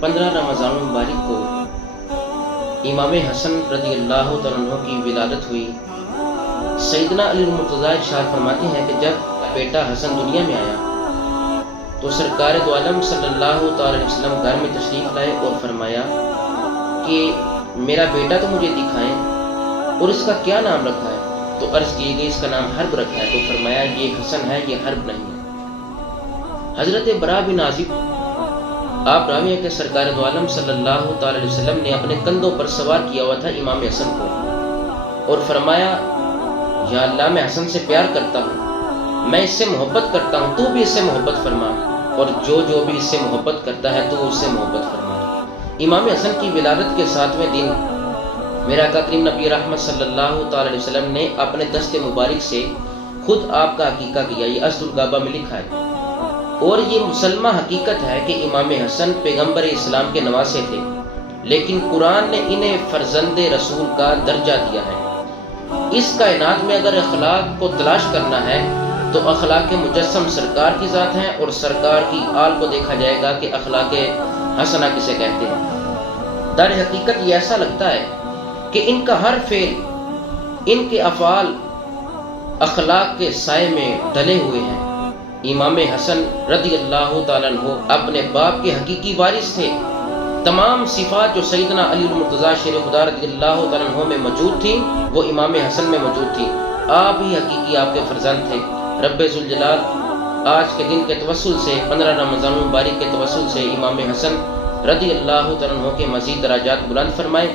15 رمضان المبارک کو امام حسن رضی اللہ تعالیٰ عنہ کی ولادت ہوئی۔ سیدنا علی المرتضیٰ ارشاد فرماتے ہیں کہ جب بیٹا حسن دنیا میں آیا تو سرکار دو عالم صلی اللہ تعالی علیہ وسلم گھر میں تشریف لائے اور فرمایا کہ میرا بیٹا تو مجھے دکھائیں اور اس کا کیا نام رکھا ہے؟ تو عرض کی گئی اس کا نام حرب رکھا ہے، تو فرمایا یہ حسن ہے، یہ حرب نہیں ہے۔ حضرت برا بن عازب آپ راوی ہیں کہ سرکار دو عالم صلی اللہ تعالی علیہ وسلم نے اپنے کندھوں پر سوار کیا ہوا تھا امام حسن کو، اور فرمایا یا اللہ میں حسن سے پیار کرتا ہوں، میں اس سے محبت کرتا ہوں، تو بھی اس سے محبت فرما، اور جو بھی اس سے محبت کرتا ہے تو اس سے محبت فرما۔ امام حسن کی ولادت کے 7ویں دن میرا آقا کریم نبی رحمت صلی اللہ تعالی علیہ وسلم نے اپنے دست مبارک سے خود آپ کا عقیقہ کیا، یہ اسد الغابہ میں لکھا ہے، اور یہ مسلمہ حقیقت ہے کہ امام حسن پیغمبر اسلام کے نواسے تھے، لیکن قرآن نے انہیں فرزند رسول کا درجہ دیا ہے۔ اس کائنات میں اگر اخلاق کو تلاش کرنا ہے تو اخلاق کے مجسم سرکار کی ذات ہیں، اور سرکار کی آل کو دیکھا جائے گا کہ اخلاق حسنہ کسے کہتے ہیں۔ در حقیقت یہ ایسا لگتا ہے کہ ان کا ہر فعل، ان کے افعال اخلاق کے سائے میں ڈلے ہوئے ہیں۔ امام حسن رضی اللہ تعالیٰ عنہ اپنے باپ کے حقیقی وارث تھے۔ تمام صفات جو سیدنا علی المرتضیٰ شیر خدا رضی اللہ تعالیٰ عنہ میں موجود تھیں وہ امام حسن میں موجود تھیں۔ آپ ہی حقیقی آپ کے فرزند تھے۔ رب ذوالجلال آج کے دن کے توسل سے، 15 رمضان المبارک کے توسل سے امام حسن رضی اللہ تعالیٰ عنہ کے مزید درجات بلند فرمائے۔